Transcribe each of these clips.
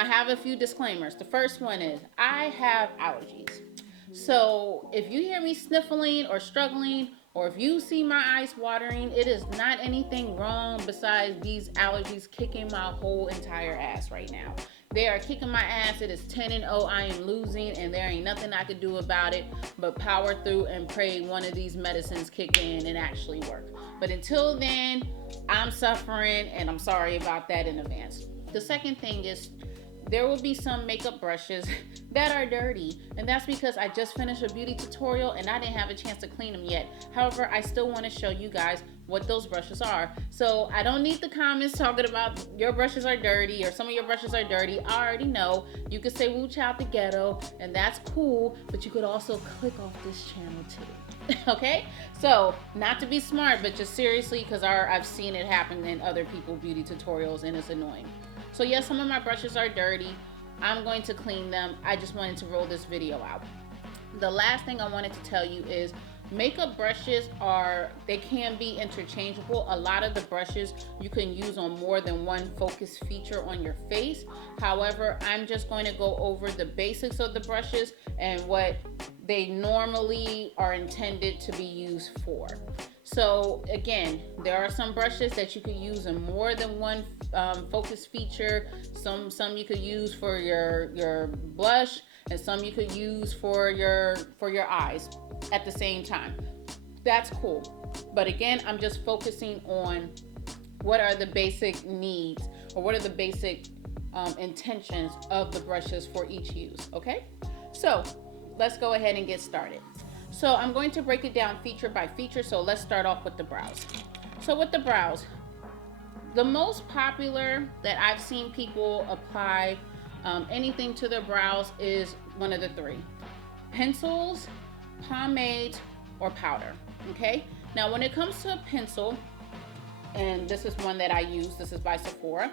Now I have a few disclaimers. The first one is I have allergies. So if you hear me sniffling or struggling, or if you see my eyes watering, it is not anything wrong besides these allergies kicking my whole entire ass right now. They are kicking my ass. It is 10-0. I am losing, and there ain't nothing I could do about it but power through and pray one of these medicines kick in and actually work. But until then, I'm suffering, and I'm sorry about that in advance. The second thing is there will be some makeup brushes that are dirty, and that's because I just finished a beauty tutorial and I didn't have a chance to clean them yet. However, I still want to show you guys what those brushes are. So I don't need the comments talking about your brushes are dirty or some of your brushes are dirty. I already know. You could say woo child the ghetto, and that's cool, but you could also click off this channel too. Okay, so not to be smart, but just seriously, because I've seen it happen in other people's beauty tutorials and it's annoying. So yes, some of my brushes are dirty. I'm going to clean them. I just wanted to roll this video out. The last thing I wanted to tell you is makeup brushes they can be interchangeable. A lot of the brushes you can use on more than one focus feature on your face. However, I'm just going to go over the basics of the brushes and what they normally are intended to be used for. So again, there are some brushes that you could use in more than one focus feature. Some you could use for your blush, and some you could use for your eyes at the same time. That's cool. But again, I'm just focusing on what are the basic needs, or what are the basic intentions of the brushes for each use. Okay, so let's go ahead and get started. So I'm going to break it down feature by feature. So let's start off with the brows. So with the brows, the most popular that I've seen people apply anything to their brows is one of the three: pencils, pomades, or powder. Okay, now when it comes to a pencil, and this is one that I use, this is by Sephora.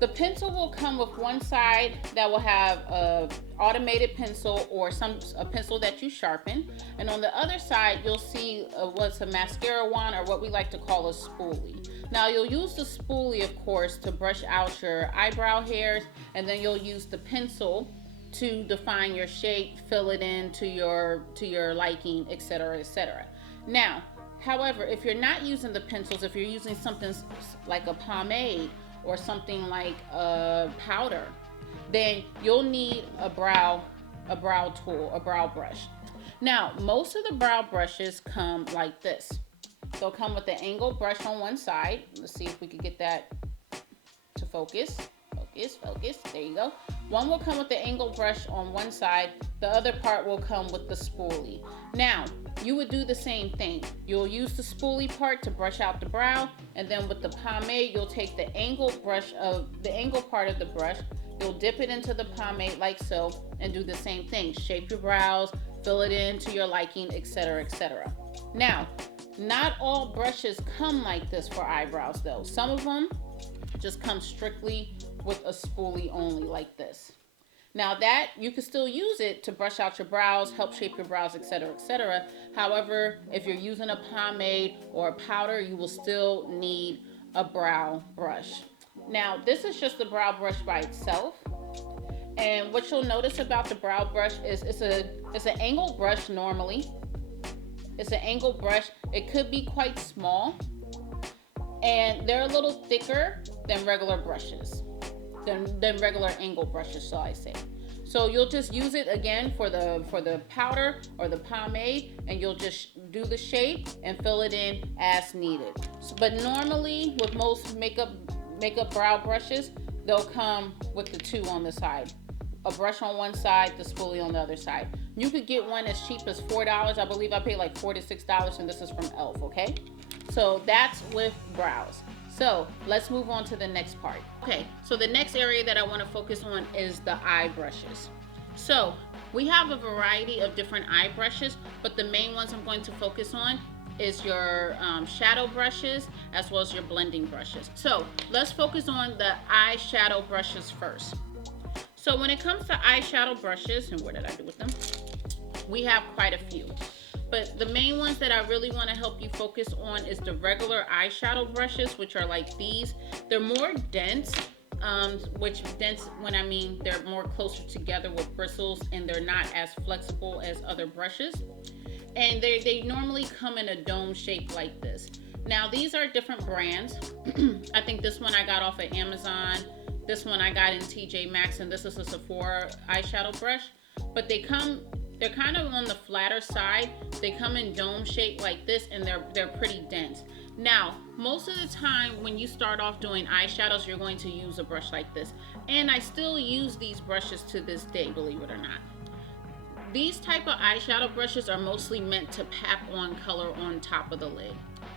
The pencil will come with one side that will have a automated pencil or a pencil that you sharpen, and on the other side you'll see what's a mascara wand, or what we like to call a spoolie. Now you'll use the spoolie, of course, to brush out your eyebrow hairs, and then you'll use the pencil to define your shape, fill it in to your liking, etc., etc. Now, however, if you're not using the pencils, if you're using something like a pomade or something like a powder, then you'll need a brow tool, a brow brush. Now, most of the brow brushes come like this. They'll come with the angled brush on one side. Let's see if we could get that to focus. Focus. There you go. One will come with the angled brush on one side. The other part will come with the spoolie. Now, you would do the same thing. You'll use the spoolie part to brush out the brow, and then with the pomade, you'll take the angled part of the brush, you'll dip it into the pomade like so, and do the same thing. Shape your brows, fill it in to your liking, etc., etc. Now, not all brushes come like this for eyebrows though. Some of them just come strictly with a spoolie only, like this. Now that you can still use it to brush out your brows, help shape your brows, etc., etc. However, if you're using a pomade or a powder, you will still need a brow brush. Now, this is just the brow brush by itself. And what you'll notice about the brow brush is it's an angled brush normally. It's an angled brush. It could be quite small, and they're a little thicker than regular brushes. Than regular angled brushes, shall I say. So you'll just use it again for the powder or the pomade, and you'll just do the shape and fill it in as needed. But normally with most makeup brow brushes, they'll come with the two on the side. A brush on one side, the spoolie on the other side. You could get one as cheap as $4. I believe I paid like $4 to $6, and this is from e.l.f., okay? So that's with brows. So let's move on to the next part. Okay, so the next area that I want to focus on is the eye brushes. So we have a variety of different eye brushes, but the main ones I'm going to focus on is your shadow brushes as well as your blending brushes. So let's focus on the eyeshadow brushes first. So when it comes to eyeshadow brushes, and what did I do with them? We have quite a few. But the main ones that I really want to help you focus on is the regular eyeshadow brushes, which are like these. They're more dense which dense, when I mean they're more closer together with bristles and they're not as flexible as other brushes. And they normally come in a dome shape like this. Now these are different brands. I think this one I got off of Amazon. This one I got in TJ Maxx, and this is a Sephora eyeshadow brush. But they're kind of on the flatter side. They come in dome shape like this, and they're pretty dense. Now, most of the time when you start off doing eyeshadows, you're going to use a brush like this. And I still use these brushes to this day, believe it or not. These type of eyeshadow brushes are mostly meant to pack on color on top of the lid.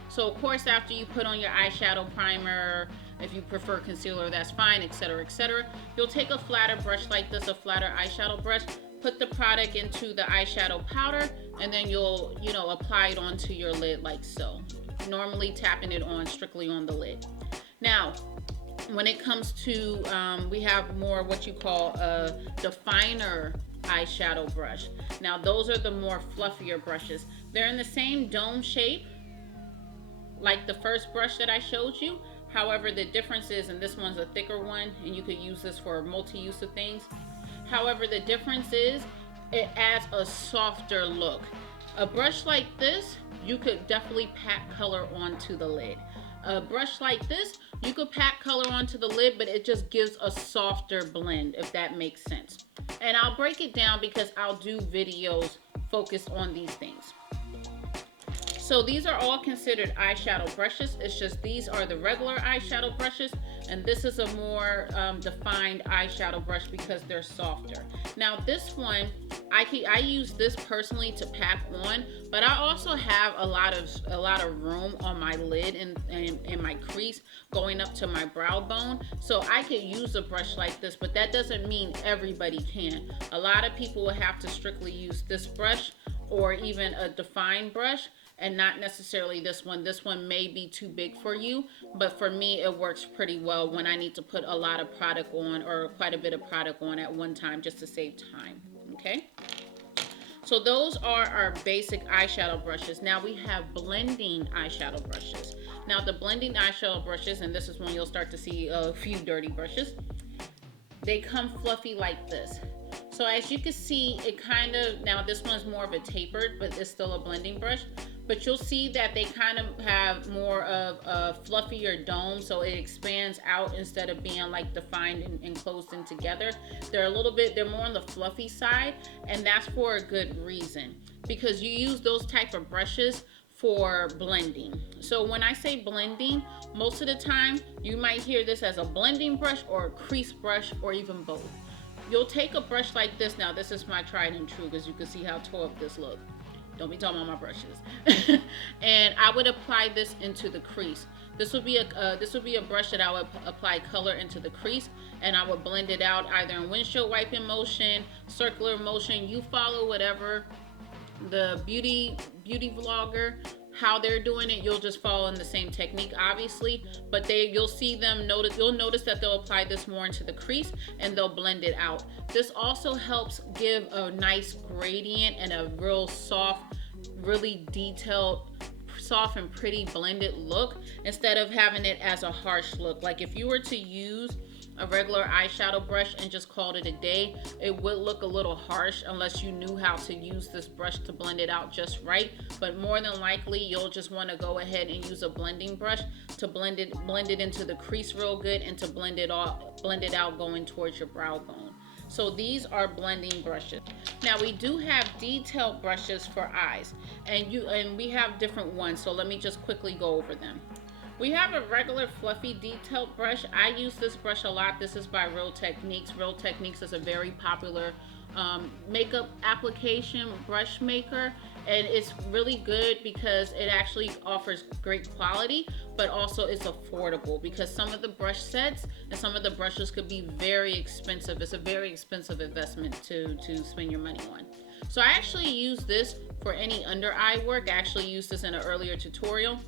So of course, after you put on your eyeshadow primer, if you prefer concealer, that's fine, etc., etc. You'll take a flatter brush like this, a flatter eyeshadow brush, put the product into the eyeshadow powder, and then you'll, apply it onto your lid like so. Normally tapping it on strictly on the lid. Now, when it comes to, we have more what you call a definer eyeshadow brush. Now those are the more fluffier brushes. They're in the same dome shape like the first brush that I showed you. However, the difference is, and this one's a thicker one, and you could use this for multi-use of things. However, the difference is it adds a softer look. A brush like this, you could definitely pack color onto the lid. A brush like this, you could pack color onto the lid, but it just gives a softer blend, if that makes sense. And I'll break it down because I'll do videos focused on these things. So these are all considered eyeshadow brushes. It's just these are the regular eyeshadow brushes, and this is a more defined eyeshadow brush because they're softer. Now this one, I use this personally to pack on, but I also have a lot of room on my lid and my crease going up to my brow bone. So I could use a brush like this, but that doesn't mean everybody can. A lot of people will have to strictly use this brush or even a defined brush, and not necessarily this one. This one may be too big for you, but for me it works pretty well when I need to put a lot of product on, or quite a bit of product on at one time, just to save time. Okay, so those are our basic eyeshadow brushes. Now we have blending eyeshadow brushes. Now the blending eyeshadow brushes, and this is when you'll start to see a few dirty brushes, they come fluffy like this. So as you can see, it kind of, now this one's more of a tapered, but it's still a blending brush. But you'll see that they kind of have more of a fluffier dome, so it expands out instead of being like defined and closed in together. They're more on the fluffy side, and that's for a good reason, because you use those type of brushes for blending. So when I say blending, most of the time you might hear this as a blending brush or a crease brush or even both. You'll take a brush like this. Now this is my tried and true, because you can see how tore up this look. Don't be talking about my brushes. And I would apply this into the crease. This would be a brush that I would apply color into the crease, and I would blend it out either in windshield wiping motion, circular motion. You follow whatever the beauty vlogger, how they're doing it. You'll just follow in the same technique, obviously, but you'll notice that they'll apply this more into the crease and they'll blend it out. This also helps give a nice gradient and a real soft, really detailed, soft and pretty blended look, instead of having it as a harsh look. Like if you were to use a regular eyeshadow brush and just called it a day, it would look a little harsh unless you knew how to use this brush to blend it out just right. But more than likely, you'll just want to go ahead and use a blending brush to blend it into the crease real good, and to blend it out going towards your brow bone. So these are blending brushes. Now we do have detailed brushes for eyes, and we have different ones. So let me just quickly go over them. We have a regular fluffy detailed brush. I use this brush a lot. This is by Real Techniques. Real Techniques is a very popular makeup application brush maker, and it's really good because it actually offers great quality, but also it's affordable, because some of the brush sets and some of the brushes could be very expensive. It's a very expensive investment to spend your money on. So I actually use this for any under eye work. I actually used this in an earlier tutorial.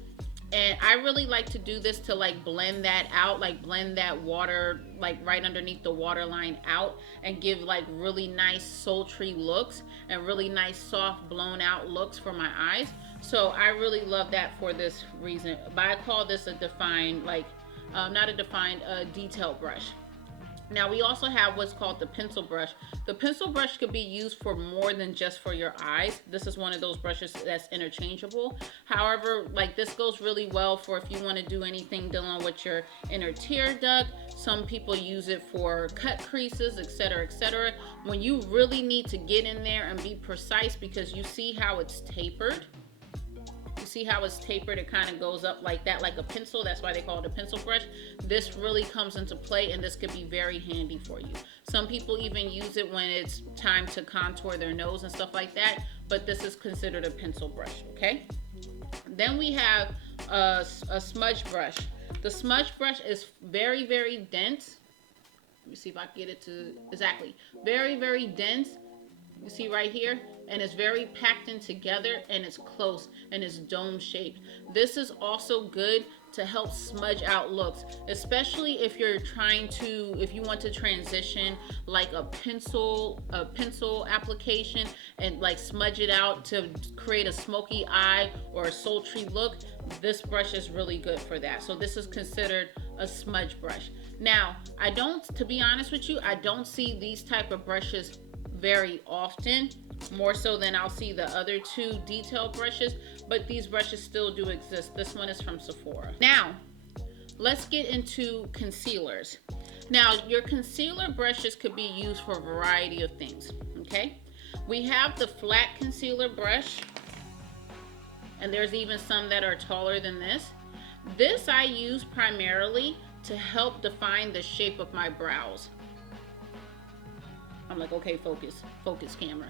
And I really like to do this to like blend that out, like blend that water like right underneath the waterline out, and give like really nice sultry looks and really nice soft blown out looks for my eyes. So I really love that for this reason. But I call this a defined, like not a defined, detailed brush. Now we also have what's called the pencil brush. The pencil brush could be used for more than just for your eyes. This is one of those brushes that's interchangeable. However, like this goes really well for if you want to do anything dealing with your inner tear duct. Some people use it for cut creases, etc., etc. When you really need to get in there and be precise, because you see how it's tapered. You see how it's tapered? It kind of goes up like that, like a pencil. That's why they call it a pencil brush. This really comes into play, and this could be very handy for you. Some people even use it when it's time to contour their nose and stuff like that, but this is considered a pencil brush, okay? Then we have a smudge brush. The smudge brush is very, very dense. Let me see if I can get it to, exactly. Very, very dense. You see right here? And it's very packed in together, and it's close, and it's dome shaped. This is also good to help smudge out looks, especially if you're trying to, if you want to transition like a pencil application and like smudge it out to create a smoky eye or a sultry look. This brush is really good for that. So this is considered a smudge brush. Now, to be honest with you, I don't see these type of brushes very often, more so than I'll see the other two detail brushes, but these brushes still do exist. This one is from Sephora. Now, let's get into concealers. Now, your concealer brushes could be used for a variety of things, okay? We have the flat concealer brush, and there's even some that are taller than this. This I use primarily to help define the shape of my brows. I'm like, okay, focus camera.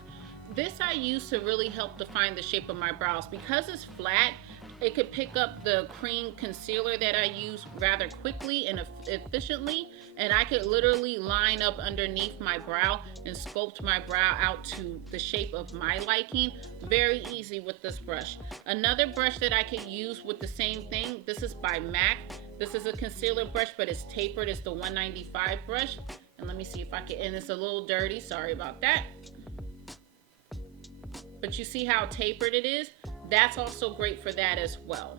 This I use to really help define the shape of my brows. Because it's flat, it could pick up the cream concealer that I use rather quickly and efficiently, and I could literally line up underneath my brow and sculpt my brow out to the shape of my liking. Very easy with this brush. Another brush that I could use with the same thing, this is by MAC. This is a concealer brush, but it's tapered. It's the 195 brush. And let me see if I can, and it's a little dirty, sorry about that. But you see how tapered it is? That's also great for that as well.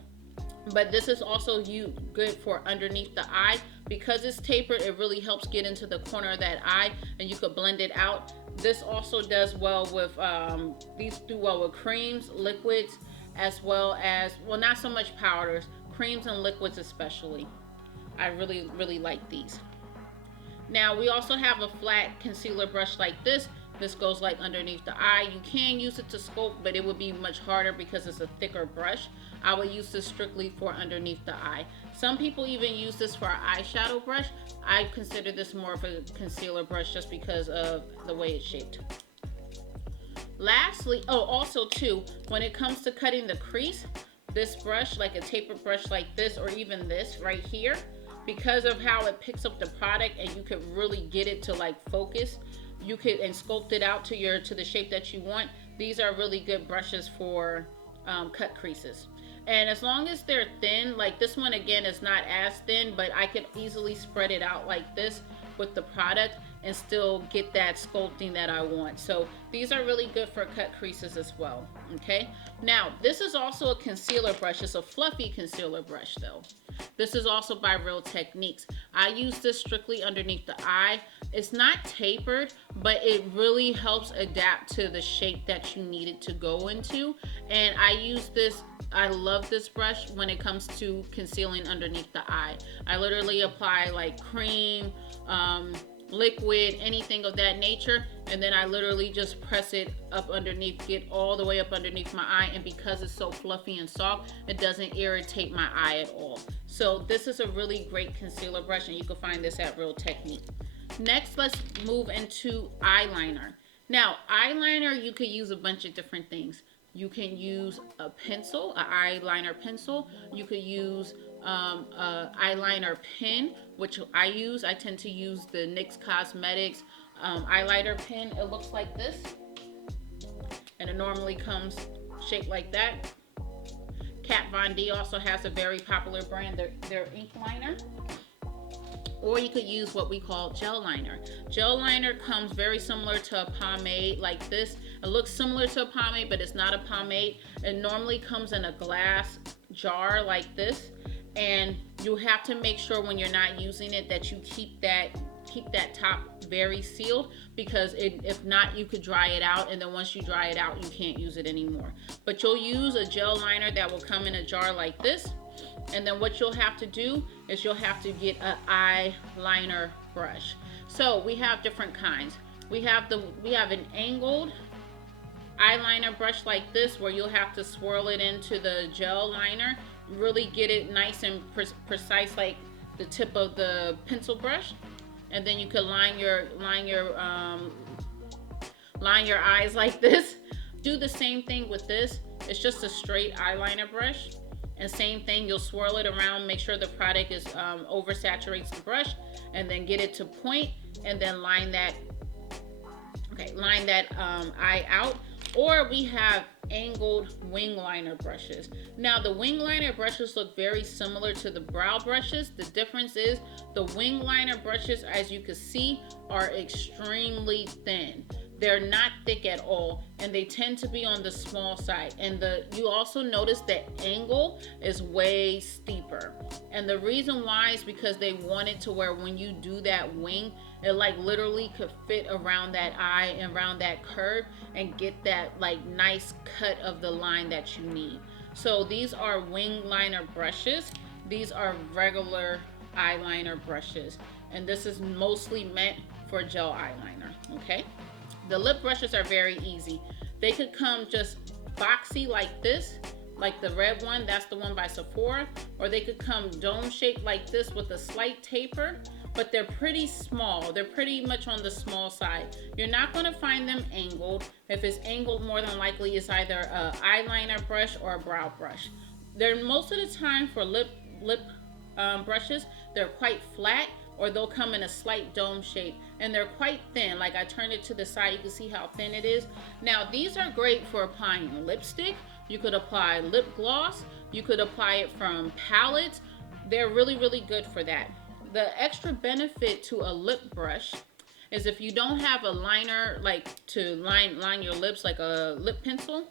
But this is also good for underneath the eye. Because it's tapered, it really helps get into the corner of that eye, and you could blend it out. This also does well with, these do well with creams, liquids, as well as, well, not so much powders, creams and liquids especially. I really, really like these. Now, we also have a flat concealer brush like this. This goes like underneath the eye. You can use it to sculpt, but it would be much harder because it's a thicker brush. I would use this strictly for underneath the eye. Some people even use this for an eyeshadow brush. I consider this more of a concealer brush just because of the way it's shaped. Lastly, also too, when it comes to cutting the crease, this brush, like a tapered brush like this, or even this right here, because of how it picks up the product and you could really get it to like focus, you could and sculpt it out to the shape that you want. These are really good brushes for cut creases. And as long as they're thin, like this one again is not as thin, but I could easily spread it out like this with the product and still get that sculpting that I want. So these are really good for cut creases as well, okay? Now, this is also a concealer brush. It's a fluffy concealer brush though. This is also by Real Techniques. I use this strictly underneath the eye. It's not tapered, but it really helps adapt to the shape that you need it to go into. And I use this, I love this brush when it comes to concealing underneath the eye. I literally apply like cream, liquid, anything of that nature, and then I literally just press it up underneath, get all the way up underneath my eye, and because it's so fluffy and soft, it doesn't irritate my eye at all. So this is a really great concealer brush, and you can find this at Real Technique. Next, let's move into eyeliner. Now, eyeliner, you could use a bunch of different things. You can use a pencil, an eyeliner pencil. You could use a eyeliner pen, which I use. I tend to use the NYX Cosmetics eyeliner pen. It looks like this, and it normally comes shaped like that. Kat Von D also has a very popular brand, their ink liner. Or you could use what we call gel liner. Gel liner comes very similar to a pomade like this. It looks similar to a pomade, but it's not a pomade. It normally comes in a glass jar like this. And you have to make sure when you're not using it that you keep that keep that top very sealed, because if not, you could dry it out, and then once you dry it out, you can't use it anymore. But you'll use a gel liner that will come in a jar like this, and then what you'll have to do is you'll have to get an eyeliner brush. So we have different kinds. We have an angled eyeliner brush like this, where you'll have to swirl it into the gel liner, really get it nice and precise like the tip of the pencil brush, and then you can line your eyes like this. Do the same thing with this. It's just a straight eyeliner brush, and same thing, you'll swirl it around, make sure the product is oversaturates the brush, and then get it to point, and then line that eye out. Or we have angled wing liner brushes. Now the wing liner brushes look very similar to the brow brushes. The difference is the wing liner brushes, as you can see, are extremely thin. They're not thick at all, and they tend to be on the small side. And you also notice the angle is way steeper. And the reason why is because they want it to where when you do that wing, it like literally could fit around that eye and around that curve and get that like nice cut of the line that you need. So these are wing liner brushes. These are regular eyeliner brushes, and this is mostly meant for gel eyeliner. Okay. The lip brushes are very easy. They could come just boxy like this, like the red one, that's the one by Sephora, or they could come dome shaped like this with a slight taper, but they're pretty small. They're pretty much on the small side. You're not gonna find them angled. If it's angled, more than likely it's either an eyeliner brush or a brow brush. They're most of the time for lip brushes, they're quite flat, or they'll come in a slight dome shape, and they're quite thin. Like I turned it to the side, you can see how thin it is. Now these are great for applying lipstick. You could apply lip gloss, you could apply it from palettes. They're really, really good for that. The extra benefit to a lip brush is if you don't have a liner like to line your lips like a lip pencil,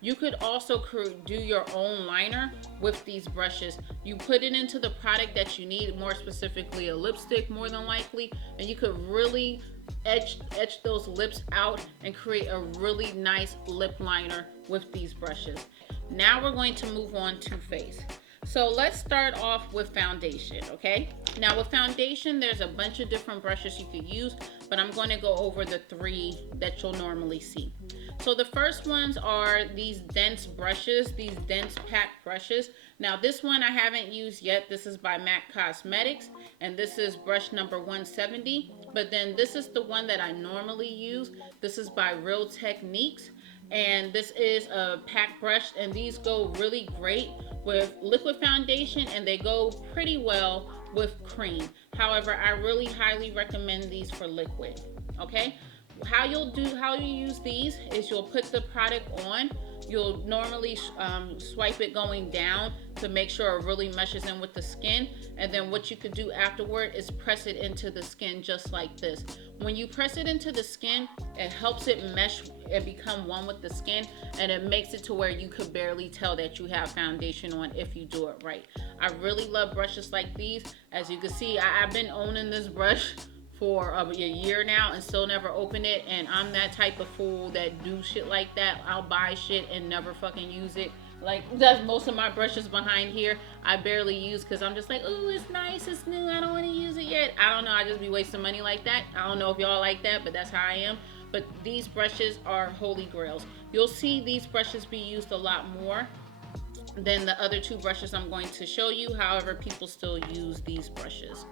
you could also do your own liner with these brushes. You put it into the product that you need, more specifically a lipstick more than likely, and you could really etch those lips out and create a really nice lip liner with these brushes. Now we're going to move on to face. So let's start off with foundation, okay? Now with foundation, there's a bunch of different brushes you could use, but I'm going to go over the 3 that you'll normally see. So the first ones are these dense brushes, these dense pack brushes. Now this one I haven't used yet. This is by MAC Cosmetics, and this is brush number 170. But then this is the one that I normally use. This is by Real Techniques, and this is a pack brush, and these go really great with liquid foundation, and they go pretty well with cream. However, I really highly recommend these for liquid. Okay, how you use these is you'll put the product on. You'll normally swipe it going down to make sure it really meshes in with the skin, and then what you could do afterward is press it into the skin just like this. When you press it into the skin, it helps it mesh and become one with the skin, and it makes it to where you could barely tell that you have foundation on if you do it right. I really love brushes like these. As you can see, I've been owning this brush for a year now and still never open it, and I'm that type of fool that do shit like that. I'll buy shit and never fucking use it. Like, that's most of my brushes behind here I barely use because I'm just like, oh, it's nice, it's new, I don't want to use it yet. I don't know, I just be wasting money like that. I don't know if y'all like that, but that's how I am. But these brushes are holy grails. You'll see these brushes be used a lot more than the other 2 brushes I'm going to show you. However, people still use these brushes.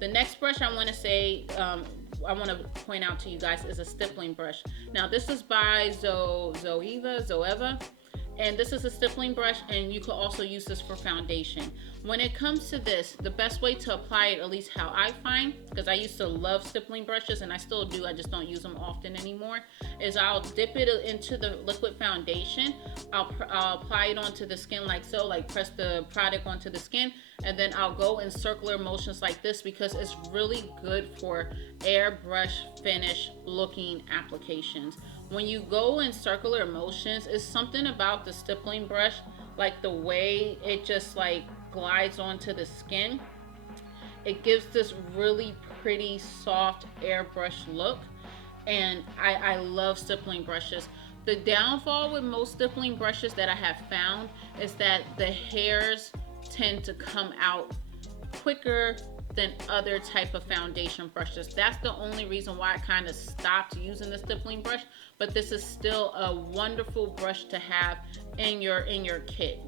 The next brush I want to say, I want to point out to you guys is a stippling brush. Now this is by Zoeva, and this is a stippling brush, and you could also use this for foundation. When it comes to this, the best way to apply it, at least how I find, because I used to love stippling brushes and I still do, I just don't use them often anymore, is I'll dip it into the liquid foundation. I'll apply it onto the skin like so, like press the product onto the skin, and then I'll go in circular motions like this because it's really good for airbrush finish looking applications. When you go in circular motions, it's something about the stippling brush, like the way it just like glides onto the skin. It gives this really pretty soft airbrush look. And I love stippling brushes. The downfall with most stippling brushes that I have found is that the hairs tend to come out quicker than other type of foundation brushes. That's the only reason why I kind of stopped using the stippling brush, but this is still a wonderful brush to have in your kit.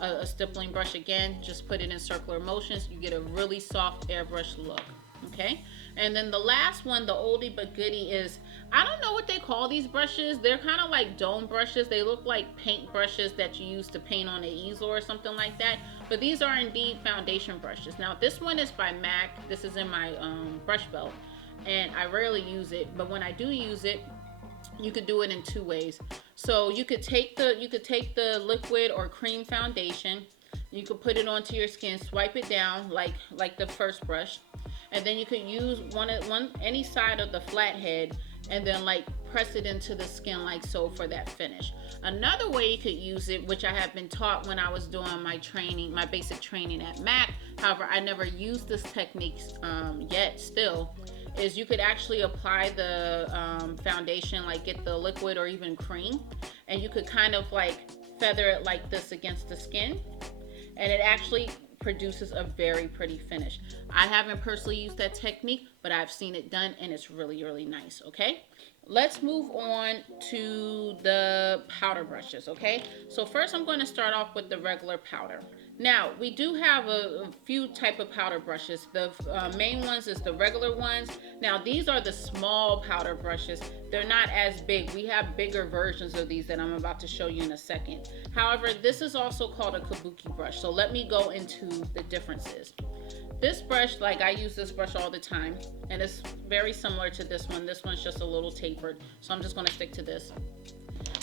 A stippling brush, again, just put it in circular motions, you get a really soft airbrush look. Okay, and then the last one, the oldie but goodie, is, I don't know what they call these brushes. They're kind of like dome brushes. They look like paint brushes that you use to paint on an easel or something like that, but these are indeed foundation brushes. Now this one is by MAC. This is in my brush belt, and I rarely use it, but when I do use it, you could do it in two ways. So you could take the liquid or cream foundation, you could put it onto your skin, swipe it down like the first brush, and then you could use any side of the flat head and then like press it into the skin like so for that finish. Another way you could use it, which I have been taught when I was doing my training, my basic training at MAC, however I never used this technique yet still, is you could actually apply the foundation, like get the liquid or even cream, and you could kind of like feather it like this against the skin, and it actually produces a very pretty finish. I haven't personally used that technique, but I've seen it done and it's really, really nice. Okay, let's move on to the powder brushes. Okay, so first I'm going to start off with the regular powder. Now we do have a few type of powder brushes. The main ones is the regular ones. Now these are the small powder brushes. They're not as big. We have bigger versions of these that I'm about to show you in a second. However, this is also called a kabuki brush. So let me go into the differences. This brush, like I use this brush all the time, and it's very similar to this one. This one's just a little tapered, so I'm just going to stick to this.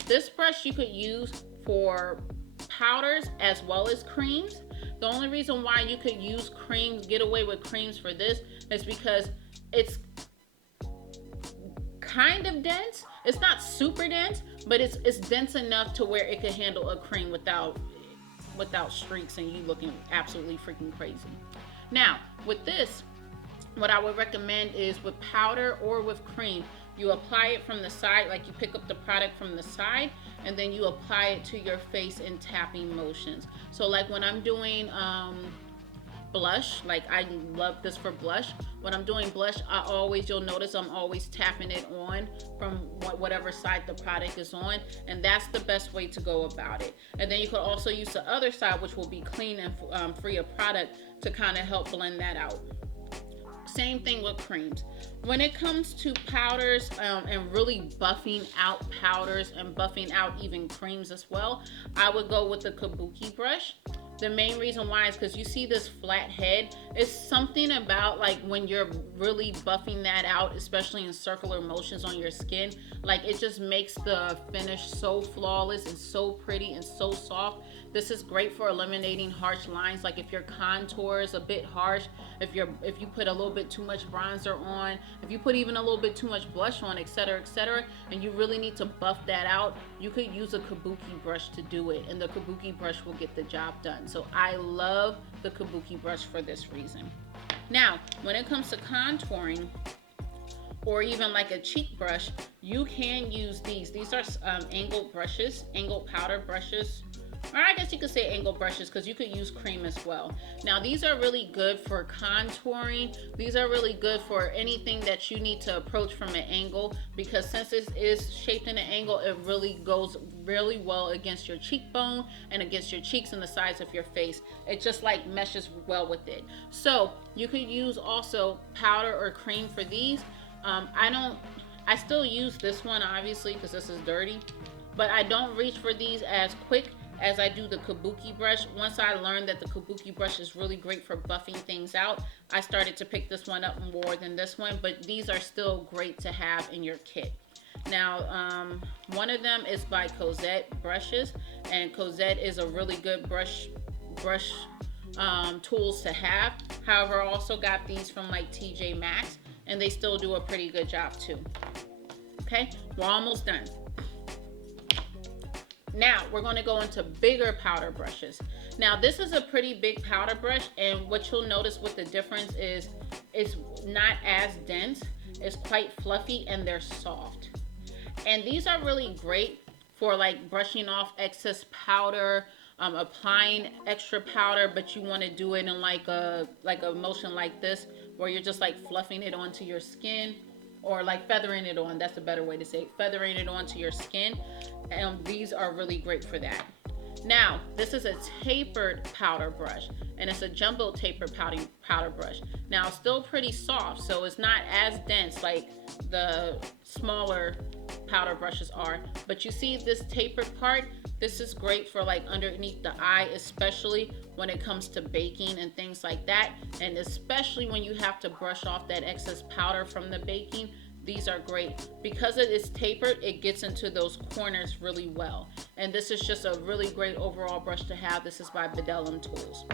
This brush you could use for powders as well as creams. The only reason why you could use creams, get away with creams for this, is because it's kind of dense. It's not super dense, but it's dense enough to where it could handle a cream without streaks and you looking absolutely freaking crazy. Now with this, what I would recommend is with powder or with cream, you apply it from the side, like you pick up the product from the side, and then you apply it to your face in tapping motions. So like when I'm doing blush, like I love this for blush. When I'm doing blush, you'll notice I'm always tapping it on from whatever side the product is on, and that's the best way to go about it. And then you could also use the other side, which will be clean and free of product, to kind of help blend that out. Same thing with creams. When it comes to powders and really buffing out powders and buffing out even creams as well, I would go with the kabuki brush. The main reason why is because you see this flat head. It's something about like when you're really buffing that out, especially in circular motions on your skin, like it just makes the finish so flawless and so pretty and so soft. This is great for eliminating harsh lines, like if your contour is a bit harsh, if you put a little bit too much bronzer on, if you put even a little bit too much blush on, etc., and you really need to buff that out, you could use a kabuki brush to do it, and the kabuki brush will get the job done. So I love the kabuki brush for this reason. Now, when it comes to contouring, or even like a cheek brush, you can use these. These are angled brushes, angled powder brushes, or I guess you could say angled brushes, because you could use cream as well. Now these are really good for contouring. These are really good for anything that you need to approach from an angle, because since this is shaped in an angle, it really goes really well against your cheekbone and against your cheeks and the sides of your face. It just like meshes well with it. So you could use also powder or cream for these. I still use this one obviously because this is dirty, but I don't reach for these as quick as I do the kabuki brush. Once I learned that the kabuki brush is really great for buffing things out, I started to pick this one up more than this one, but these are still great to have in your kit. Now, one of them is by Cosette brushes, and Cosette is a really good brush tools to have. However, I also got these from like TJ Maxx, and they still do a pretty good job too. Okay, we're almost done. Now we're going to go into bigger powder brushes. Now this is a pretty big powder brush, and what you'll notice with the difference is it's not as dense. It's quite fluffy and they're soft. And these are really great for like brushing off excess powder, applying extra powder, but you want to do it in like a motion like this, where you're just like fluffing it onto your skin, or like feathering it on. That's a better way to say it. Feathering it onto your skin. And these are really great for that. Now, this is a tapered powder brush, and it's a jumbo tapered powder brush. Now, still pretty soft, so it's not as dense like the smaller powder brushes are. But you see this tapered part? This is great for like underneath the eye, especially when it comes to baking and things like that. And especially when you have to brush off that excess powder from the baking. These are great. Because it is tapered, it gets into those corners really well. And this is just a really great overall brush to have. This is by Bdellium Tools.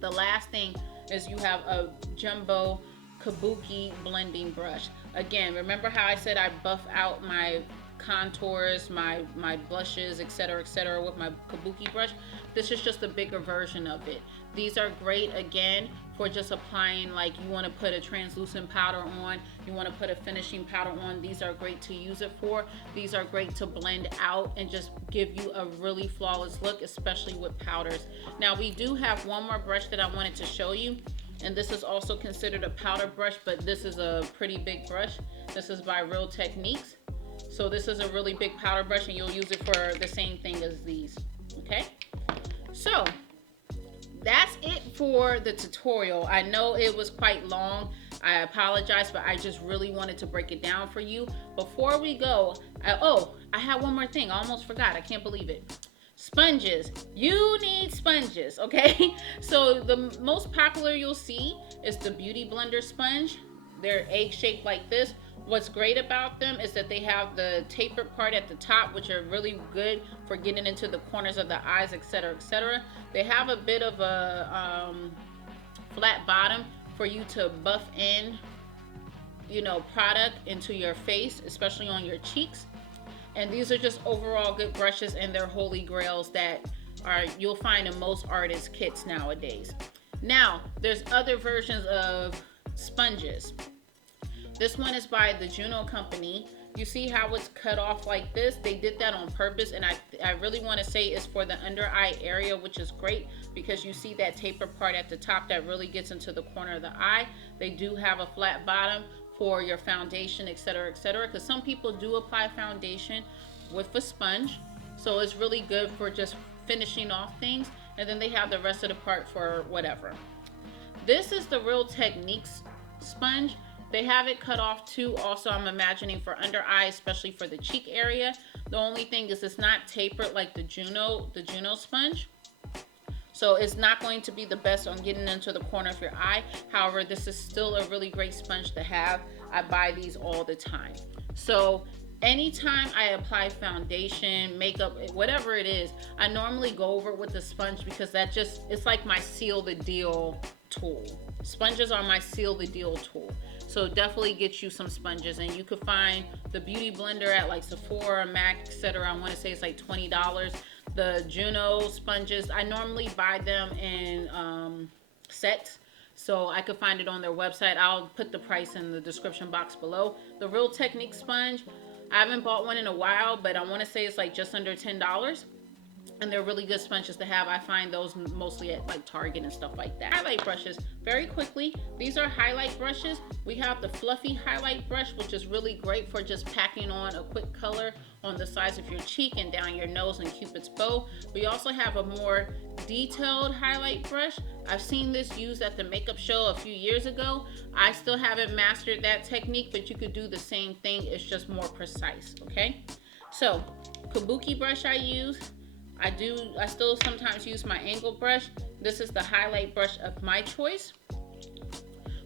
The last thing is you have a jumbo kabuki blending brush. Again, remember how I said I buff out my contours, my blushes, etc., with my kabuki brush? This is just a bigger version of it. These are great, again, for just applying, like you want to put a translucent powder on, you want to put a finishing powder on. These are great to use it for. These are great to blend out and just give you a really flawless look, especially with powders. Now, we do have one more brush that I wanted to show you, and this is also considered a powder brush, but this is a pretty big brush. This is by Real Techniques. So this is a really big powder brush, and you'll use it for the same thing as these, okay? So that's it for the tutorial. I know it was quite long. I apologize, but I just really wanted to break it down for you. Before we go, I have one more thing. I almost forgot. I can't believe it. Sponges. You need sponges, okay? So the most popular you'll see is the Beauty Blender sponge. They're egg-shaped like this. What's great about them is that they have the tapered part at the top, which are really good for getting into the corners of the eyes, etc., etc. They have a bit of a flat bottom for you to buff in, you know, product into your face, especially on your cheeks. And these are just overall good brushes, and they're holy grails that you'll find in most artist kits nowadays. Now, there's other versions of sponges. This one is by the Juno company. You see how it's cut off like this? They did that on purpose, and I really want to say it's for the under eye area, which is great because you see that taper part at the top that really gets into the corner of the eye. They do have a flat bottom for your foundation, etc., etc., because some people do apply foundation with a sponge, so it's really good for just finishing off things. And then they have the rest of the part for whatever. This is the Real Techniques sponge. They have it cut off too, also I'm imagining for under eye, especially for the cheek area. The only thing is it's not tapered like the Juno sponge. So it's not going to be the best on getting into the corner of your eye. However, this is still a really great sponge to have. I buy these all the time. So anytime I apply foundation, makeup, whatever it is, I normally go over it with the sponge because it's like my seal the deal tool. Sponges are my seal the deal tool. So definitely get you some sponges, and you could find the Beauty Blender at like Sephora, MAC, etc. I want to say it's like $20. The Juno sponges, I normally buy them in sets, so I could find it on their website. I'll put the price in the description box below. The Real Technique sponge, I haven't bought one in a while, but I want to say it's like just under $10. And they're really good sponges to have. I find those mostly at like Target and stuff like that. Highlight brushes, very quickly, these are highlight brushes. We have the fluffy highlight brush, which is really great for just packing on a quick color on the sides of your cheek and down your nose and Cupid's bow. We also have a more detailed highlight brush. I've seen this used at the makeup show a few years ago. I still haven't mastered that technique, but you could do the same thing. It's just more precise, okay? So, kabuki brush I use. I still sometimes use my angle brush. This is the highlight brush of my choice.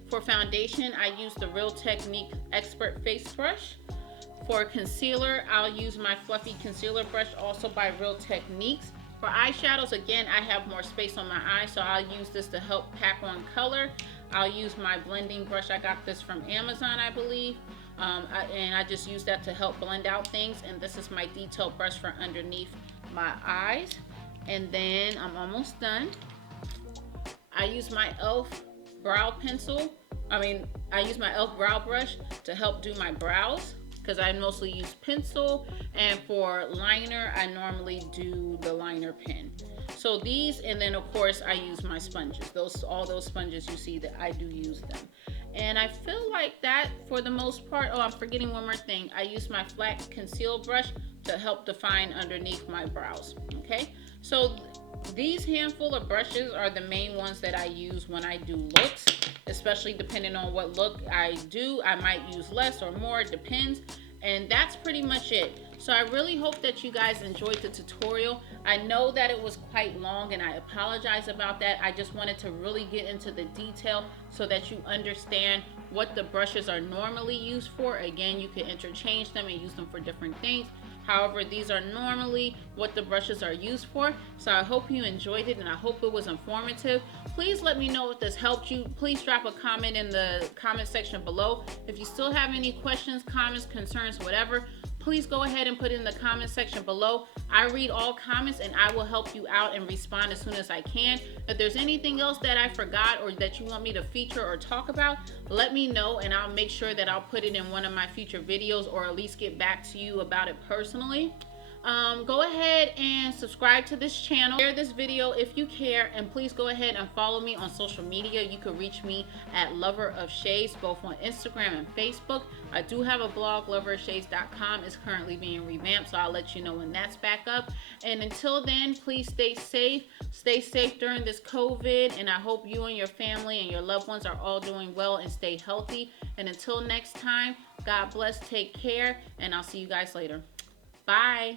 For foundation, I use the Real Technique Expert Face Brush. For concealer, I'll use my fluffy concealer brush, also by Real Techniques. For eyeshadows, again, I have more space on my eye, so I'll use this to help pack on color. I'll use my blending brush. I got this from Amazon, I believe. And I just use that to help blend out things. And this is my detail brush for underneath my eyes. And then I'm almost done. I use my e.l.f. brow pencil I use my e.l.f. brow brush to help do my brows, because I mostly use pencil, and for liner I normally do the liner pen. So these, and then of course I use my sponges. All those sponges you see, that I do use them. And I feel like that for the most part. Oh, I'm forgetting one more thing. I use my flat conceal brush to help define underneath my brows. Okay, so these handful of brushes are the main ones that I use when I do looks, especially depending on what look I do. I might use less or more, it depends. And that's pretty much it. So I really hope that you guys enjoyed the tutorial. I know that it was quite long, and I apologize about that. I just wanted to really get into the detail so that you understand what the brushes are normally used for. Again, you can interchange them and use them for different things. However, these are normally what the brushes are used for. So I hope you enjoyed it, and I hope it was informative. Please let me know if this helped you. Please drop a comment in the comment section below. If you still have any questions, comments, concerns, whatever, please go ahead and put it in the comment section below. I read all comments, and I will help you out and respond as soon as I can. If there's anything else that I forgot or that you want me to feature or talk about, let me know, and I'll make sure that I'll put it in one of my future videos, or at least get back to you about it personally. Go ahead and subscribe to this channel, share this video if you care, and please go ahead and follow me on social media. You can reach me at Lover of Shades, both on Instagram and Facebook. I do have a blog, loverofshades.com. It's currently being revamped, so I'll let you know when that's back up. And until then, please stay safe. Stay safe during this COVID, and I hope you and your family and your loved ones are all doing well and stay healthy. And until next time, God bless, take care, and I'll see you guys later. Bye.